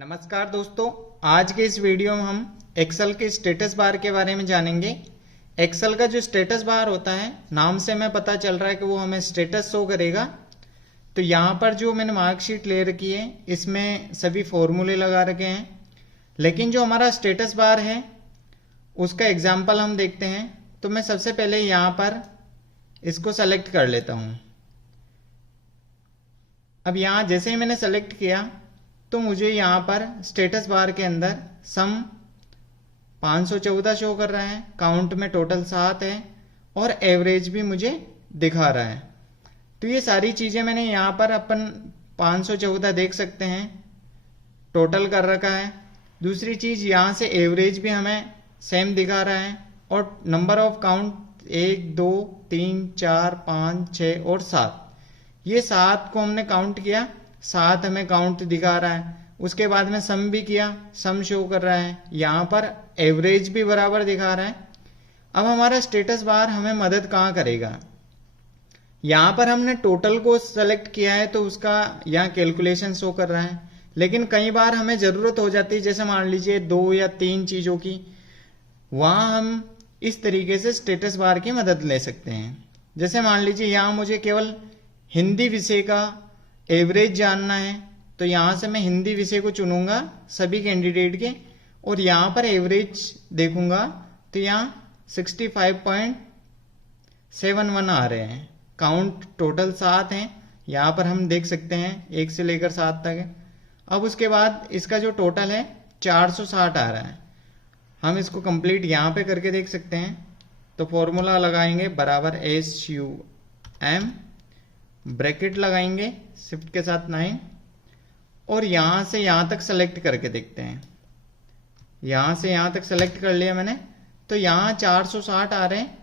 नमस्कार दोस्तों, आज के इस वीडियो में हम एक्सेल के स्टेटस बार के बारे में जानेंगे। एक्सेल का जो स्टेटस बार होता है, नाम से हमें पता चल रहा है कि वो हमें स्टेटस शो करेगा। तो यहाँ पर जो मैंने मार्कशीट ले रखी है, इसमें सभी फॉर्मूले लगा रखे हैं। लेकिन जो हमारा स्टेटस बार है उसका एग्जाम्पल हम देखते हैं। तो मैं सबसे पहले यहाँ पर इसको सेलेक्ट कर लेता हूँ। अब यहाँ जैसे ही मैंने सेलेक्ट किया तो मुझे यहाँ पर स्टेटस बार के अंदर सम 514 शो कर रहा है, काउंट में टोटल 7 है और एवरेज भी मुझे दिखा रहा है। तो ये सारी चीज़ें मैंने यहाँ पर अपन 514 देख सकते हैं, टोटल कर रखा है। दूसरी चीज़, यहाँ से एवरेज भी हमें सेम दिखा रहा है और नंबर ऑफ काउंट 1 2 3 4 5 6 और 7, ये 7 को हमने काउंट किया, 7 हमें काउंट दिखा रहा है। उसके बाद में सम भी किया, सम शो कर रहा है। यहाँ पर एवरेज भी बराबर दिखा रहा है। अब हमारा स्टेटस बार हमें मदद कहाँ करेगा? यहाँ पर हमने टोटल को सेलेक्ट किया है तो उसका यहाँ कैलकुलेशन शो कर रहा है। लेकिन कई बार हमें ज़रूरत हो जाती है, जैसे मान लीजिए 2 या 3 चीज़ों की, वहाँ हम इस तरीके से स्टेटस बार की मदद ले सकते हैं। जैसे मान लीजिए यहाँ मुझे केवल हिंदी विषय का एवरेज जानना है, तो यहाँ से मैं हिंदी विषय को चुनूंगा सभी कैंडिडेट के और यहाँ पर एवरेज देखूंगा तो यहाँ 65.71 आ रहे हैं। काउंट टोटल 7 हैं, यहाँ पर हम देख सकते हैं 1 से लेकर 7 तक है। अब उसके बाद इसका जो टोटल है 460 आ रहा है। हम इसको कंप्लीट यहाँ पे करके देख सकते हैं। तो फॉर्मूला लगाएंगे बराबर SUM, ब्रैकेट लगाएंगे शिफ्ट के साथ 9 और यहाँ से यहाँ तक सेलेक्ट करके देखते हैं। यहाँ से यहाँ तक सेलेक्ट कर लिया मैंने, तो यहाँ 460 आ रहे हैं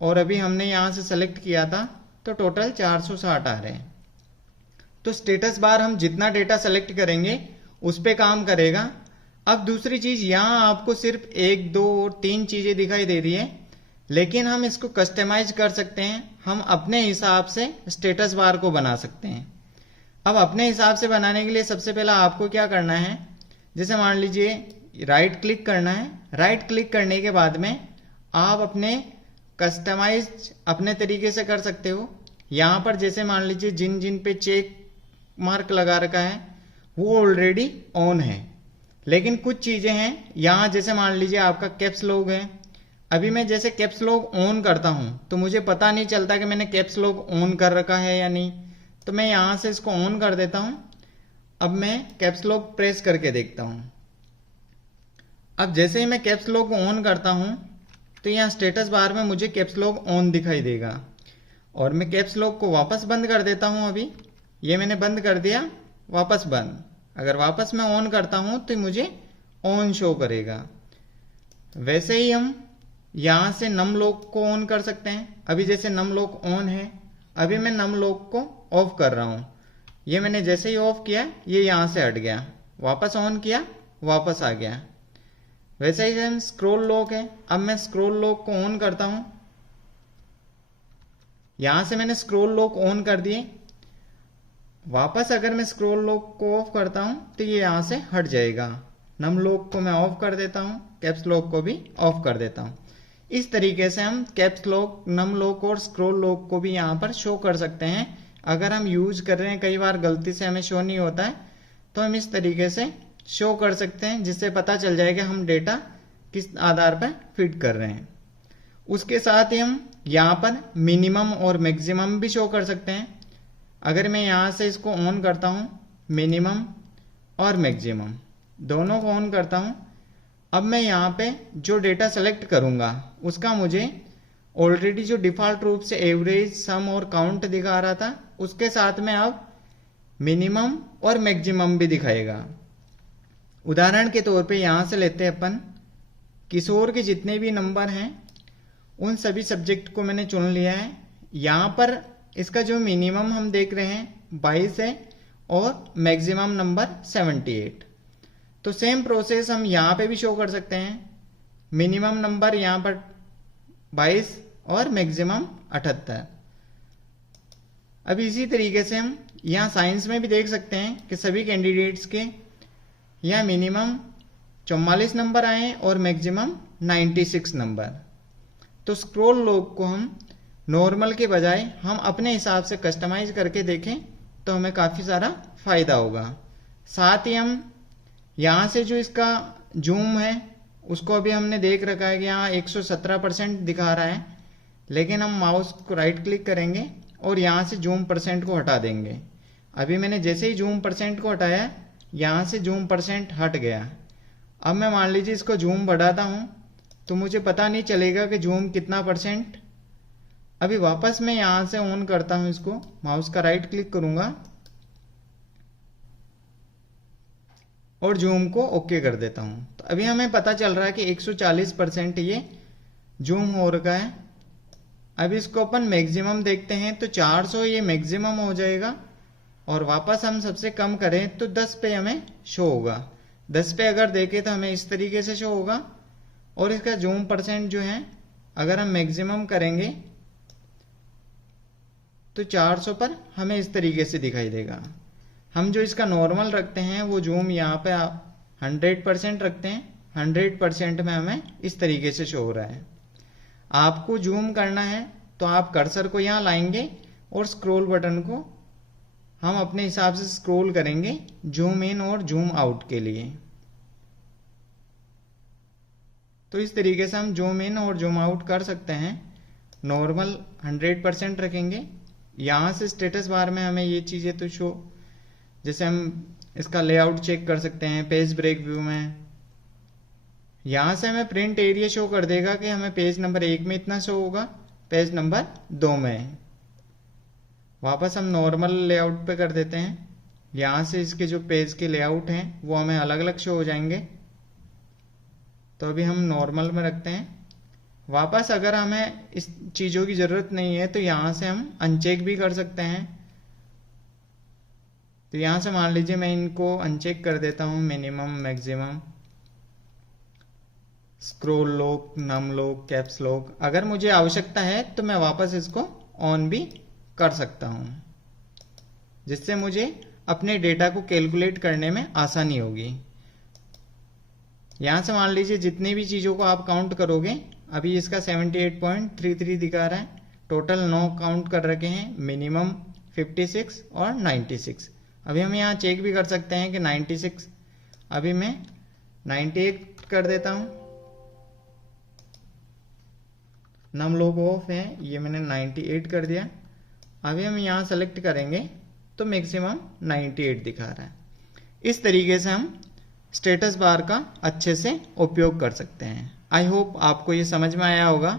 और अभी हमने यहाँ से सेलेक्ट किया था तो टोटल 460 आ रहे हैं। तो स्टेटस बार हम जितना डेटा सेलेक्ट करेंगे उस पर काम करेगा। अब दूसरी चीज़, यहाँ आपको सिर्फ 1 2 और 3 चीज़ें दिखाई दे रही है, लेकिन हम इसको कस्टमाइज कर सकते हैं। हम अपने हिसाब से स्टेटस बार को बना सकते हैं। अब अपने हिसाब से बनाने के लिए सबसे पहला आपको क्या करना है, जैसे मान लीजिए राइट क्लिक करना है। राइट क्लिक करने के बाद में आप अपने कस्टमाइज अपने तरीके से कर सकते हो। यहाँ पर जैसे मान लीजिए जिन जिन पे चेक मार्क लगा रखा है वो ऑलरेडी ऑन है, लेकिन कुछ चीज़ें हैं यहाँ, जैसे मान लीजिए आपका कैप्स लॉक है। अभी मैं जैसे कैप्स लॉक ऑन करता हूँ तो मुझे पता नहीं चलता कि मैंने कैप्स लॉक ऑन कर रखा है या नहीं। तो मैं यहाँ से इसको ऑन कर देता हूँ। अब मैं कैप्स लॉक प्रेस करके देखता हूँ। अब जैसे ही मैं कैप्स लॉक ऑन करता हूँ तो यहाँ स्टेटस बार में मुझे कैप्स लॉक ऑन दिखाई देगा और मैं कैप्स लॉक को वापस बंद कर देता हूँ। अभी ये मैंने बंद कर दिया, वापस बंद। अगर वापस मैं ऑन करता हूँ तो मुझे ऑन शो करेगा। वैसे ही हम यहाँ से नम लॉक को ऑन कर सकते हैं। अभी जैसे नम लॉक ऑन है, अभी मैं नम लॉक को ऑफ कर रहा हूँ। ये मैंने जैसे ही ऑफ किया ये यहाँ से हट गया, वापस ऑन किया वापस आ गया। वैसे ही हम स्क्रॉल लॉक है, अब मैं स्क्रॉल लॉक को ऑन करता हूँ। यहाँ से मैंने स्क्रॉल लॉक ऑन कर दिए, वापस अगर मैं स्क्रॉल लॉक को ऑफ करता हूँ तो ये यहाँ से हट जाएगा। नम लॉक को मैं ऑफ कर देता हूँ, कैप्स लॉक को भी ऑफ कर देता हूँ। इस तरीके से हम कैप्स लॉक, नम लॉक और स्क्रॉल लॉक को भी यहाँ पर शो कर सकते हैं। अगर हम यूज कर रहे हैं, कई बार गलती से हमें शो नहीं होता है, तो हम इस तरीके से शो कर सकते हैं, जिससे पता चल जाएगा हम डेटा किस आधार पर फिट कर रहे हैं। उसके साथ ही हम यहाँ पर मिनिमम और मैक्सिमम भी शो कर सकते हैं। अगर मैं यहाँ से इसको ऑन करता हूँ, मिनिमम और मैक्सिमम दोनों को ऑन करता हूँ, अब मैं यहाँ पे जो डेटा सेलेक्ट करूँगा उसका मुझे ऑलरेडी जो डिफ़ॉल्ट रूप से एवरेज, सम और काउंट दिखा रहा था, उसके साथ में अब मिनिमम और मैक्सिमम भी दिखाएगा। उदाहरण के तौर पे यहाँ से लेते हैं अपन, किशोर के जितने भी नंबर हैं उन सभी सब्जेक्ट को मैंने चुन लिया है। यहाँ पर इसका जो मिनिमम हम देख रहे हैं 22 है और मैक्सिमम नंबर 78। तो सेम प्रोसेस हम यहाँ पे भी शो कर सकते हैं। मिनिमम नंबर यहाँ पर 22 और मैक्सिमम 78। अब इसी तरीके से हम यहाँ साइंस में भी देख सकते हैं कि सभी कैंडिडेट्स के या मिनिमम 44 नंबर आए और मैक्सिमम 96 नंबर। तो स्क्रॉल लॉक को हम नॉर्मल के बजाय हम अपने हिसाब से कस्टमाइज करके देखें तो हमें काफ़ी सारा फायदा होगा। साथ ही हम यहाँ से जो इसका जूम है उसको अभी हमने देख रखा है कि यहाँ 117% दिखा रहा है, लेकिन हम माउस को राइट क्लिक करेंगे और यहाँ से जूम परसेंट को हटा देंगे। अभी मैंने जैसे ही जूम परसेंट को हटाया, यहाँ से जूम परसेंट हट गया। अब मैं मान लीजिए इसको जूम बढ़ाता हूँ तो मुझे पता नहीं चलेगा कि जूम कितना परसेंट। अभी वापस मैं यहाँ से ऑन करता हूँ इसको, माउस का राइट क्लिक करूँगा और जूम को ओके कर देता हूँ। तो अभी हमें पता चल रहा है कि 140% ये जूम हो रखा है। अभी इसको अपन मैक्सिमम देखते हैं तो 400 ये मैक्सिमम हो जाएगा और वापस हम सबसे कम करें तो 10 पे हमें शो होगा। 10 पे अगर देखें तो हमें इस तरीके से शो होगा और इसका जूम परसेंट जो है अगर हम मैक्सिमम करेंगे तो 400 पर हमें इस तरीके से दिखाई देगा। हम जो इसका नॉर्मल रखते हैं वो जूम यहाँ पे 100% रखते हैं, 100% में हमें इस तरीके से शो हो रहा है। आपको जूम करना है तो आप कर्सर को यहाँ लाएंगे और स्क्रॉल बटन को हम अपने हिसाब से स्क्रॉल करेंगे जूम इन और जूम आउट के लिए। तो इस तरीके से हम जूम इन और जूम आउट कर सकते हैं। नॉर्मल 100% रखेंगे। यहाँ से स्टेटस बार में हमें ये चीज़ें तो शो, जैसे हम इसका लेआउट चेक कर सकते हैं पेज ब्रेक व्यू में। यहाँ से हमें प्रिंट एरिया शो कर देगा कि हमें पेज नंबर 1 में इतना शो होगा, पेज नंबर 2 में। वापस हम नॉर्मल लेआउट पे कर देते हैं। यहाँ से इसके जो पेज के लेआउट हैं वो हमें अलग अलग शो हो जाएंगे। तो अभी हम नॉर्मल में रखते हैं। वापस अगर हमें इस चीज़ों की ज़रूरत नहीं है तो यहाँ से हम अनचेक भी कर सकते हैं। तो यहाँ से मान लीजिए मैं इनको अनचेक कर देता हूँ, minimum, maximum, scroll lock, num lock, caps lock. अगर मुझे आवश्यकता है तो मैं वापस इसको ऑन भी कर सकता हूँ, जिससे मुझे अपने डेटा को कैलकुलेट करने में आसानी होगी। यहाँ से मान लीजिए जितनी भी चीज़ों को आप काउंट करोगे, अभी इसका 78.33 दिखा रहा है। टोटल 9 काउंट कर रखे हैं, मिनिमम 56 और 96। अभी हम यहाँ चेक भी कर सकते हैं कि 96, अभी मैं 98 कर देता हूँ। नम लोग ऑफ है, ये मैंने 98 कर दिया। अभी हम यहाँ सेलेक्ट करेंगे तो मैक्सिमम 98 दिखा रहा है। इस तरीके से हम स्टेटस बार का अच्छे से उपयोग कर सकते हैं। आई होप आपको ये समझ में आया होगा।